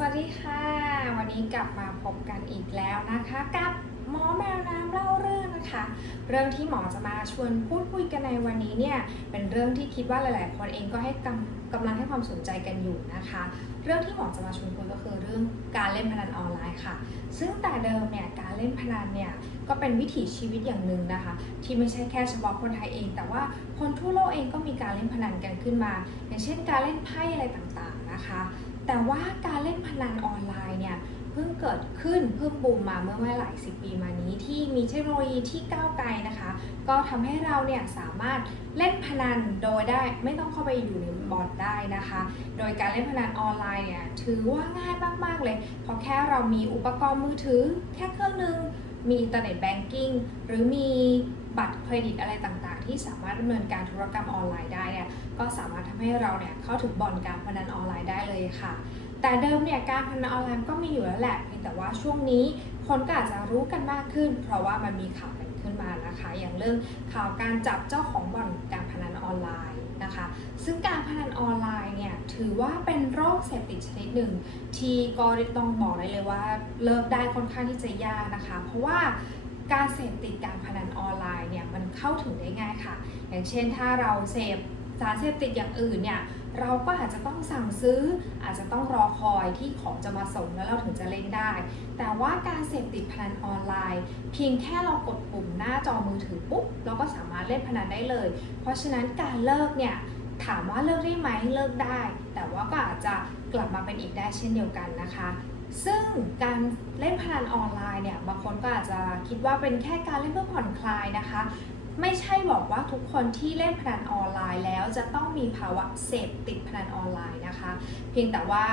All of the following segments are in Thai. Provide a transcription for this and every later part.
สวัสดีค่ะ วันนี้กลับมาพบกันอีกแล้วนะคะ กับหมอแมวน้ำเล่าเรื่องนะคะ เรื่องที่หมอจะมาชวนพูดคุยกันในวันนี้เนี่ยเป็นเรื่องที่คิดว่าหลาย ๆ คนเองก็ให้กำกำลังให้ความสนใจกันอยู่นะคะ เรื่องที่หมอจะมาชวนคุยก็คือเรื่องการเล่นพนันออนไลน์ค่ะ ซึ่งแต่เดิมเนี่ยการเล่นพนันเนี่ยก็เป็นวิถีชีวิตอย่างหนึ่งนะคะ ที่ไม่ใช่แค่เฉพาะคนไทยเอง แต่ว่าคนทั่วโลกเองก็มีการเล่นพนันกันขึ้นมา อย่างเช่น การเล่นไพ่อะไรต่าง ๆ นะคะ แต่ว่าการเล่นพนันออนไลน์เนี่ยเพิ่งเกิดขึ้นเพิ่งบูมมาเมื่อไม่หลายสิบปีมานี้ ที่มีเทคโนโลยีที่ก้าวไกลนะคะ ก็ทำให้เราเนี่ยสามารถเล่นพนันโดยได้ไม่ต้องเข้าไปอยู่ในบอร์ดได้นะคะ โดยการเล่นพนันออนไลน์เนี่ยถือว่าง่ายมากๆเลยเพราะแค่เรามีอุปกรณ์มือถือ แค่เครื่องนึงมีอินเทอร์เน็ตแบงกิ้งหรือมี บัตรเครดิตอะไรต่างๆ ที่สามารถดำเนินการธุรกรรมออนไลน์ได้เนี่ยก็สามารถทำให้เราเนี่ยเข้าถึงบ่อนการพนันออนไลน์ได้เลยค่ะ แต่เดิมเนี่ยการพนันออนไลน์ก็มีอยู่แล้วแหละเพียงแต่ว่าช่วงนี้คนก็อาจจะรู้กันมากขึ้น เพราะว่ามันมีข่าวกันขึ้นมานะคะ อย่างเรื่องข่าวการจับเจ้าของบ่อนการพนันออนไลน์นะคะ ซึ่งการพนันออนไลน์เนี่ยถือว่าเป็นโรคเสพติดชนิดหนึ่งที่ก็ต้องบอกได้เลยว่าเลิกได้ค่อนข้างที่จะยากนะคะ เพราะว่า การเสพติดการพนันออนไลน์เนี่ยมันเข้าถึงได้ง่ายค่ะ อย่างเช่นถ้าเราเสพสารเสพติดอย่างอื่นเนี่ยเราก็อาจจะต้องสั่งซื้อ อาจจะต้องรอคอยที่ของจะมาส่งแล้วเราถึงจะเล่นได้ แต่ว่าการเสพติดพนันออนไลน์ เพียงแค่เรากดปุ่มหน้าจอมือถือปุ๊บเราก็สามารถเล่นพนันได้เลย เพราะฉะนั้นการเลิกเนี่ยถามว่าเลิกได้ไหมเลิกได้ แต่ว่าก็อาจจะกลับมาเป็นอีกได้เช่นเดียวกันนะคะ ซึ่งการเล่นพนันออนไลน์เนี่ยบางคนก็อาจจะคิดว่าเป็นแค่การเล่นเพื่อผ่อนคลายนะคะ ไม่ใช่บอกว่าทุกคนที่เล่นพนันออนไลน์แล้วจะต้องมีภาวะเสพติดพนันออนไลน์นะคะ เพียงแต่ว่า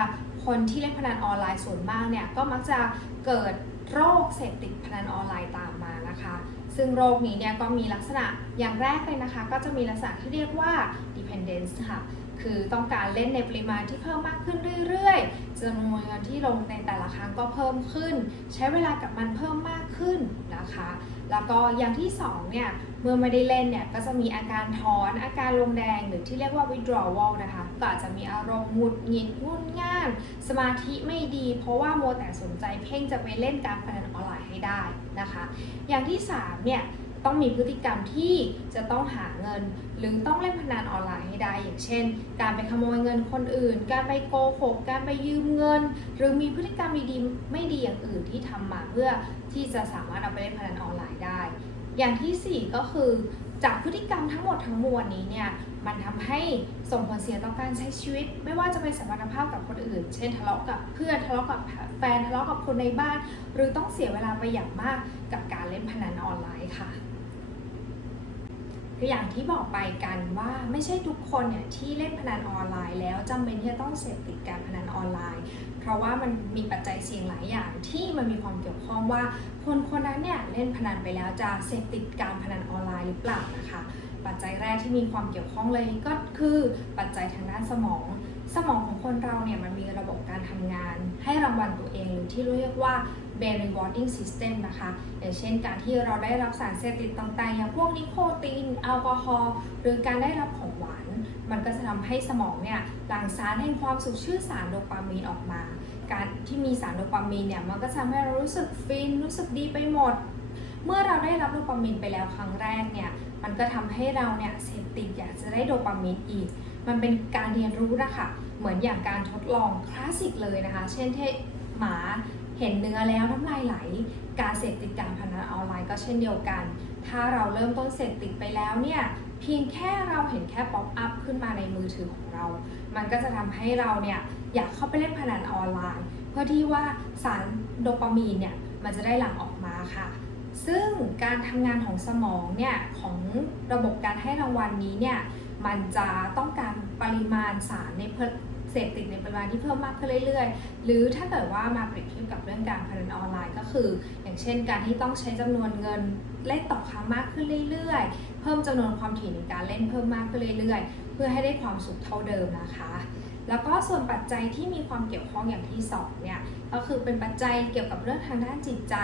คนที่เล่นพนันออนไลน์ส่วนมากเนี่ยก็มักจะเกิดโรคเสพติดพนันออนไลน์ตามมานะคะ ซึ่งโรคนี้เนี่ยก็มีลักษณะอย่างแรกเลยนะคะ ก็จะมีลักษณะที่เรียกว่า dependence ค่ะ คือต้องการเล่นในปริมาณที่เพิ่มมากขึ้นเรื่อยๆจำนวนเงินที่ลงในแต่ละครั้งก็เพิ่มขึ้น ใช้เวลากับมันเพิ่มมากขึ้นนะคะ แล้วก็อย่างที่สองเนี่ยเมื่อไม่ได้เล่นเนี่ยก็จะมีอาการถอนอาการลงแดงหรือที่เรียกว่า withdrawal นะคะก็อาจจะมีอารมณ์หงุดหงิดงุ่นง่าน สมาธิไม่ดี เพราะว่าโมแต่สนใจเพ่งจะไปเล่นการพนันออนไลน์ให้ได้นะคะ อย่างที่สามเนี่ย ต้องมีพฤติกรรมที่จะต้องหาเงิน หรือต้องเล่นพนันออนไลน์ให้ได้ อย่างเช่น การไปขโมยเงินคนอื่น การไปโกหก การไปยืมเงิน หรือมีพฤติกรรมดีๆไม่ดีอย่างอื่นที่ทำมาเพื่อที่จะสามารถเอาไปเล่นพนันออนไลน์ได้ อย่างที่ 4 ก็คือจากพฤติกรรมทั้งหมดทั้งมวลนี้เนี่ยมันทำให้ส่งผลเสียต่อการใช้ชีวิต ไม่ว่าจะเป็นสัมพันธภาพกับคนอื่น เช่นทะเลาะกับเพื่อนทะเลาะกับแฟนทะเลาะกับคนในบ้าน หรือต้องเสียเวลาไปอย่างมากกับการเล่นพนันออนไลน์ค่ะ คืออย่างที่บอกไปกันว่าไม่ใช่ทุกคนเนี่ยที่เล่นพนันออนไลน์แล้วจำเป็นที่จะต้องเสพติดการพนันออนไลน์ เพราะว่ามันมีปัจจัยเสี่ยงหลายอย่างที่มันมีความเกี่ยวข้องว่า คนคนนั้นเนี่ยเล่นพนันไปแล้วจะเสพติดการพนันออนไลน์หรือเปล่านะคะ ปัจจัยแรกที่มีความเกี่ยวข้องเลยก็คือปัจจัยทางด้านสมอง สมองของคนเราเนี่ยมันมีระบบการทำงาน ให้รางวัลตัวเองหรือที่เรียกว่า brain rewarding system นะคะอย่างเช่นการที่เราได้รับสารเสพติดต่างๆ อย่างพวกนิโคตินแอลกอฮอล์หรือการได้รับของหวาน มันก็จะทำให้สมองเนี่ยหลั่งสารแห่งความสุขชื่อสารโดปามีนออกมา การที่มีสารโดปามีนเนี่ยมันก็จะทำให้เรารู้สึกฟินรู้สึกดีไปหมด เมื่อเราได้รับโดปามีนไปแล้วครั้งแรกเนี่ยมันก็ทำให้เราเนี่ยเสพติดอยากจะได้โดปามีนอีกมันเป็นการเรียนรู้นะคะ เหมือนอย่างการทดลองคลาสสิกเลยนะคะ เช่นที่หมา เห็นเนื้อแล้วน้ำลายไหล การเสพติดการพนันออนไลน์ก็เช่นเดียวกัน ถ้าเราเริ่มต้นเสพติดไปแล้วเนี่ยเพียงแค่เราเห็นแค่ป๊อปอัพขึ้นมาในมือถือของเรา มันก็จะทำให้เราเนี่ยอยากเข้าไปเล่นพนันออนไลน์ เพื่อที่ว่าสารโดปามีนเนี่ยมันจะได้หลั่งออกมาค่ะ ซึ่งการทำงานของสมองเนี่ยของระบบการให้รางวัลนี้เนี่ยมันจะต้องการปริมาณสารใน เสพติดในปริมาณที่เพิ่มมากขึ้นเรื่อยๆ หรือถ้าเกิดว่ามาเปรียบเทียบกับเรื่องการพนันออนไลน์ก็คือ อย่างเช่น การที่ต้องใช้จำนวนเงินเล่นต่อครั้งมากขึ้นเรื่อยๆ เพิ่มจำนวนความถี่ในการเล่นเพิ่มมากขึ้นเรื่อยๆ เพื่อให้ได้ความสุขเท่าเดิมนะคะแล้วก็ส่วนปัจจัยที่มีความเกี่ยวข้องอย่างที่สองเนี่ยก็คือเป็นปัจจัยเกี่ยวกับเรื่องทางด้านจิตใจ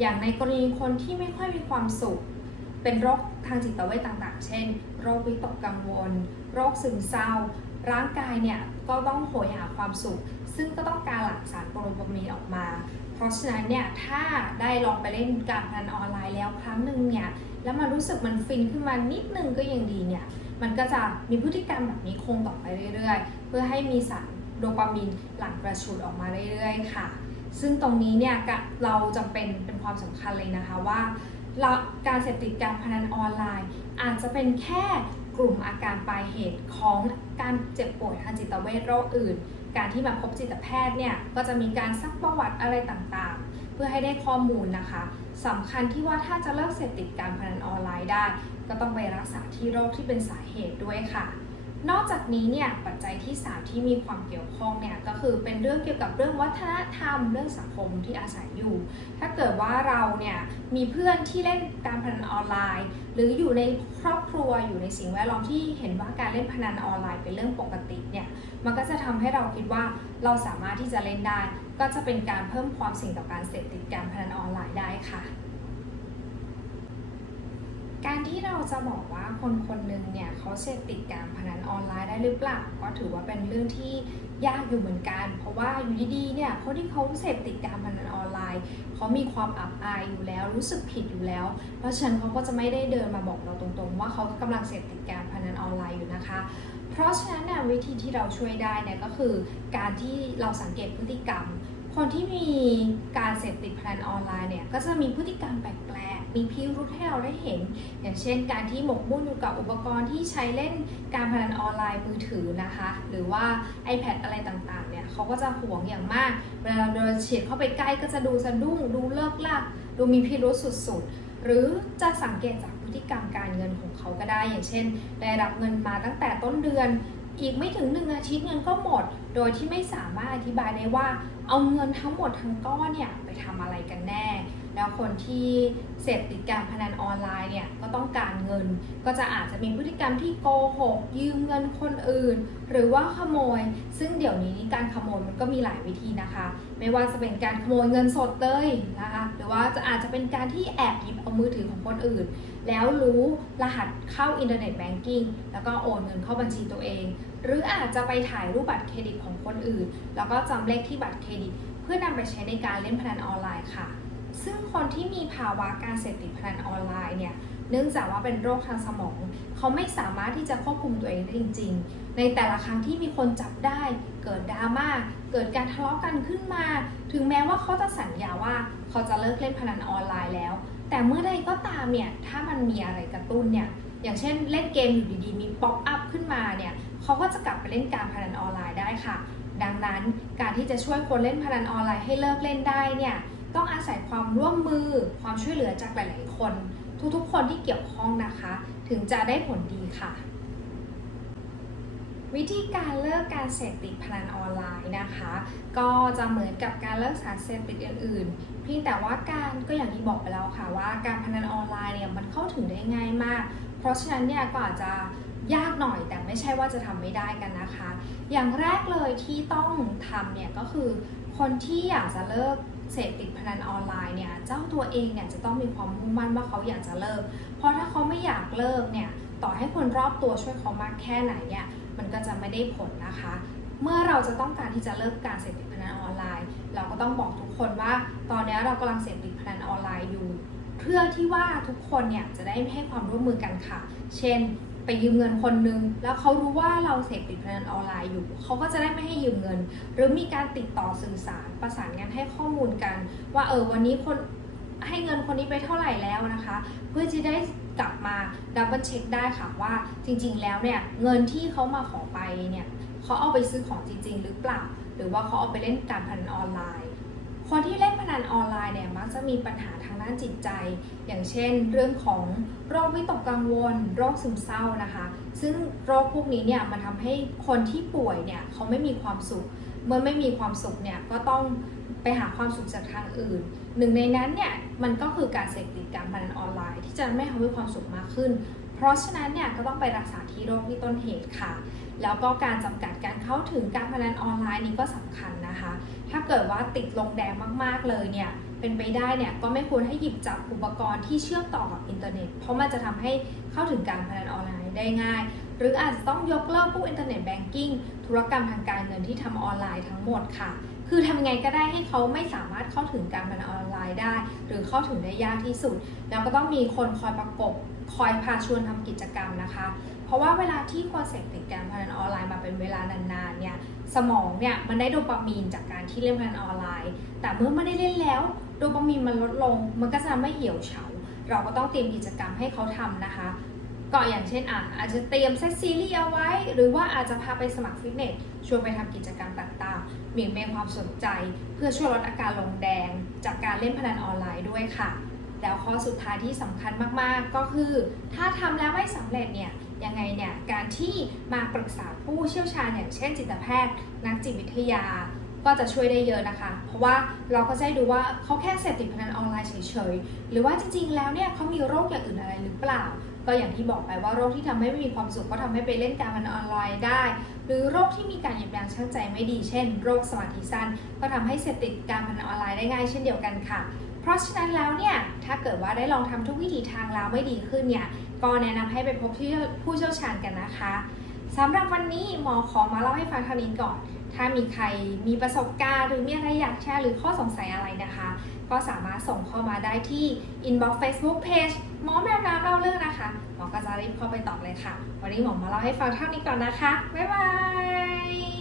อย่างในกรณีคนที่ไม่ค่อยมีความสุข เป็นโรคทางจิตเวชต่างๆ เช่น โรควิตกกังวล โรคซึมเศร้า ร่างกายเนี่ย ก็ต้องโหยหาความสุข ซึ่งก็ต้องการหลั่งสารโดปามีนออกมา เพราะฉะนั้นเนี่ยถ้าได้ลองไปเล่นการพนันออนไลน์แล้วครั้งหนึ่งเนี่ยแล้วมันรู้สึกมันฟินขึ้นมานิดนึงก็ยังดีเนี่ยมันก็จะมีพฤติกรรมแบบนี้คงต่อไปเรื่อยๆ เพื่อให้มีสารโดปามีนหลั่งกระฉุดออกมาเรื่อยๆ ค่ะ ซึ่งตรงนี้เนี่ยกะเราจำเป็นเป็นความสำคัญเลยนะคะว่า การเสพติดการพนันออนไลน์ อาจจะเป็นแค่กลุ่มอาการปลายเหตุของการเจ็บป่วยทางจิตเวชโรคอื่น การที่มาพบจิตแพทย์เนี่ยก็จะมีการซักประวัติอะไรต่างๆ เพื่อให้ได้ข้อมูลนะคะสำคัญที่ว่าถ้าจะเลิกเสพติดการพนันออนไลน์ได้ ก็ต้องไปรักษาที่โรคที่เป็นสาเหตุด้วยค่ะ นอกจากนี้เนี่ยปัจจัยที่ 3 ที่มีความเกี่ยวข้องเนี่ยก็คือเป็นเรื่องเกี่ยวกับเรื่องวัฒนธรรมเรื่องสังคมที่อาศัยอยู่ ถ้าเกิดว่าเราเนี่ยมีเพื่อนที่เล่นการพนันออนไลน์ หรืออยู่ในครอบครัวอยู่ในสิ่งแวดล้อมที่เห็นว่าการเล่นพนันออนไลน์เป็นเรื่องปกติเนี่ยมันก็จะทำให้เราคิดว่าเราสามารถที่จะเล่นได้ ก็จะเป็นการเพิ่มความเสี่ยงต่อการเสพติดการพนันออนไลน์ได้ค่ะ การที่เราจะบอกว่าคนคนหนึ่งเนี่ยเขาเสพติดการพนันออนไลน์ได้หรือเปล่าก็ถือว่าเป็นเรื่องที่ยากอยู่เหมือนกัน เพราะว่าอยู่ดีๆเนี่ยคนที่เขาเสพติดการพนันออนไลน์เขามีความอับอายอยู่แล้วรู้สึกผิดอยู่แล้ว เพราะฉะนั้นเขาก็จะไม่ได้เดินมาบอกเราตรงๆ ว่าเขากำลังเสพติดการพนันออนไลน์อยู่นะคะ เพราะฉะนั้นเนี่ยวิธีที่เราช่วยได้เนี่ยก็คือ การที่เราสังเกตพฤติกรรม คนที่มีการเสพติดพนันออนไลน์เนี่ยก็จะมีพฤติกรรมแปลก มีพิรุธให้เราได้เห็น อย่างเช่น การที่หมกมุ่นอยู่กับอุปกรณ์ที่ใช้เล่นการพนันออนไลน์มือถือนะคะ หรือว่า iPad อะไรต่างๆเนี่ยเขาก็จะห่วงอย่างมาก เวลาเราเดินเฉียดเข้าไปใกล้ก็จะดูสะดุ้ง ดูเลิกลักดูมีพิรุธสุดๆ หรือจะสังเกตจากพฤติกรรมการเงินของเขาก็ได้ อย่างเช่น ได้รับเงินมาตั้งแต่ต้นเดือนอีกไม่ถึงหนึ่งอาทิตย์เงินก็หมด โดยที่ไม่สามารถอธิบายได้ว่า เอาเงินทั้งหมดทั้งก้อนเนี่ยไปทำอะไรกันแน่ แล้วคนที่เสพติดการพนันออนไลน์เนี่ยก็ต้องการเงิน ก็จะอาจจะมีพฤติกรรมที่โกหก ยืมเงินคนอื่น หรือว่าขโมย ซึ่งเดี๋ยวนี้การขโมยมันก็มีหลายวิธีนะคะ ไม่ว่าจะเป็นการขโมยเงินสดเลยนะคะหรือว่าจะอาจจะเป็นการที่แอบหยิบเอามือถือของคนอื่น แล้วรู้รหัสเข้าอินเทอร์เน็ตแบงกิ้งแล้วก็โอนเงินเข้าบัญชีตัวเอง หรืออาจจะไปถ่ายรูปบัตรเครดิตของคนอื่น แล้วก็จำเลขที่บัตรเครดิต เพื่อนำไปใช้ในการเล่นพนันออนไลน์ค่ะ ซึ่งคนที่มีภาวะการเสพติดพนันออนไลน์เนี่ยเนื่องจากว่าเป็นโรคทางสมอง เขาไม่สามารถที่จะควบคุมตัวเองได้จริง ๆ ในแต่ละครั้งที่มีคนจับได้ เกิดดราม่าเกิดการทะเลาะกันขึ้นมา ถึงแม้ว่าเขาจะสัญญาว่าเขาจะเลิกเล่นพนันออนไลน์แล้ว แต่เมื่อใดก็ตามเนี่ยถ้ามันมีอะไรกระตุ้นเนี่ยอย่างเช่นเล่นเกมอยู่ดีๆมีป๊อปอัพขึ้นมาเนี่ยเขาก็จะกลับไปเล่นการพนันออนไลน์ได้ค่ะ ดังนั้นการที่จะช่วยคนเล่นพนันออนไลน์ให้เลิกเล่นได้เนี่ย ต้องอาศัยความร่วมมือ ความช่วยเหลือจากหลาย ๆ คน ทุกๆ คนที่เกี่ยวข้องนะคะ ถึงจะได้ผลดีค่ะ วิธีการเลิกการเสพติดพนันออนไลน์นะคะ ก็จะเหมือนกับการเลิกสารเสพติดอื่น ๆ เพียงแต่ว่าการก็อย่างที่บอกไปแล้วค่ะว่าการพนันออนไลน์เนี่ยมันเข้าถึงได้ง่ายมาก เพราะฉะนั้นเนี่ยก็อาจจะยากหน่อยแต่ไม่ใช่ว่าจะทำไม่ได้กันนะคะ อย่างแรกเลยที่ต้องทำเนี่ยก็คือคนที่อยากจะเลิก เสพติดพนันออนไลน์เนี่ยเจ้าตัวเองเนี่ยจะต้องมีความมุ่งมั่นว่าเขาอยากจะเลิก เพราะถ้าเขาไม่อยากเลิกเนี่ยต่อให้คนรอบตัวช่วยเขามากแค่ไหนเนี่ยมันก็จะไม่ได้ผลนะคะ เมื่อเราจะต้องการที่จะเลิกการเสพติดพนันออนไลน์ เราก็ต้องบอกทุกคนว่า ตอนนี้เรากำลังเสพติดพนันออนไลน์อยู่เพื่อที่ว่าทุกคนเนี่ยจะได้ให้ความร่วมมือกันค่ะ เช่น ไปยืมเงินคนนึง แล้วเขารู้ว่าเราเสพติดพนันออนไลน์อยู่ เขาก็จะได้ไม่ให้ยืมเงิน หรือมีการติดต่อสื่อสารประสานงานให้ข้อมูลกัน ว่าเออวันนี้คนให้เงินคนนี้ไปเท่าไหร่แล้วนะคะ เพื่อจะได้กลับมาดับเบิลเช็คได้ค่ะว่าจริงๆแล้วเนี่ยเงินที่เขามาขอไปเนี่ยเขาเอาไปซื้อของจริง ๆ หรือเปล่า หรือว่าเขาเอาไปเล่นการพนันออนไลน์ คนที่เล่นพนันออนไลน์เนี่ยมักจะมีปัญหาทางด้านจิตใจ อย่างเช่น เรื่องของโรควิตกกังวล โรคซึมเศร้านะคะ ซึ่งโรคพวกนี้เนี่ยมันทำให้คนที่ป่วยเนี่ยเขาไม่มีความสุข เมื่อไม่มีความสุขเนี่ยก็ต้องไปหาความสุขจากทางอื่น หนึ่งในนั้นเนี่ยมันก็คือการเสพติดการพนันออนไลน์ ที่จะไม่ทำให้ความสุขมากขึ้น เพราะฉะนั้นเนี่ยก็ต้องไปรักษาที่โรคที่ต้นเหตุค่ะ แล้วก็การจำกัดการเข้าถึงการพนันออนไลน์นี้ก็สำคัญนะคะ ถ้าเกิดว่าติดลงแดงมากๆเลยเนี่ยเป็นไปได้เนี่ยก็ไม่ควรให้หยิบจับอุปกรณ์ที่เชื่อมต่อกับอินเทอร์เน็ต เพราะมันจะทำให้เข้าถึงการพนันออนไลน์ได้ง่าย หรืออาจจะต้องยกเลิกพวกอินเทอร์เน็ตแบงกิ้งธุรกรรมทางการเงินที่ทำออนไลน์ทั้งหมดค่ะ คือทำยังไงก็ได้ให้เขาไม่สามารถเข้าถึงการพนันออนไลน์ได้ หรือเข้าถึงได้ยากที่สุด แล้วก็ต้องมีคนคอยประกบคอยพาชวนทำกิจกรรมนะคะ เพราะว่าเวลาที่คนเสพติดการพนันออนไลน์มาเป็นเวลานานๆเนี่ยสมองเนี่ยมันได้โดปามีนจากการที่เล่นพนันออนไลน์ แต่เมื่อไม่ได้เล่นแล้ว โดปามีนมันลดลง มันก็จะทำให้เหี่ยวเฉาเราก็ต้องเตรียมกิจกรรมให้เขาทำนะคะ ก็อย่างเช่นอะอาจจะเตรียมเซตซีรีส์เอาไว้ หรือว่าอาจจะพาไปสมัครฟิตเนสชวนไปทำกิจกรรมต่างๆเบี่ยงเบนความสนใจ เพื่อช่วยลดอาการลงแดง จากการเล่นพนันออนไลน์ด้วยค่ะ แล้วข้อสุดท้ายที่สำคัญมากๆ ก็คือ ถ้าทำแล้วไม่สำเร็จเนี่ยยังไงเนี่ยการที่มาปรึกษาผู้เชี่ยวชาญอย่างเช่นจิตแพทย์ นักจิตวิทยา ก็จะช่วยได้เยอะนะคะ เพราะว่าเราก็จะได้ดูว่าเขาแค่เสพติดพนันออนไลน์เฉยๆ หรือว่าจริงๆ แล้วเนี่ยเขามีโรคอย่างอื่นอะไรหรือเปล่า ก็อย่างที่บอกไปว่าโรคที่ทำให้ไม่มีความสุขก็ทำให้ไปเล่นการพนันออนไลน์ได้ หรือโรคที่มีการหยิบยั้งชั่งใจไม่ดี เช่น โรคสมาธิสั้น ก็ทำให้เสพติดการพนันออนไลน์ได้ง่ายเช่นเดียวกันค่ะ เพราะฉะนั้นแล้วเนี่ย ถ้าเกิดว่าได้ลองทำทุกวิถีทางแล้วไม่ดีขึ้นเนี่ย ก็แนะนำให้ไปพบที่ผู้เชี่ยวชาญกันนะคะสำหรับวันนี้หมอขอมาเล่าให้ฟังเท่านี้ก่อน ถ้ามีใครมีประสบการณ์ หรือมีอะไรอยากแชร์หรือข้อสงสัยอะไรนะคะ ก็สามารถส่งเข้ามาได้ที่ inbox Facebook page หมอแมวน้ำเล่าเรื่องนะคะ หมอก็จะรีบเข้าไปตอบเลยค่ะ วันนี้หมอมาเล่าให้ฟังเท่านี้ก่อนนะคะ บ๊ายบาย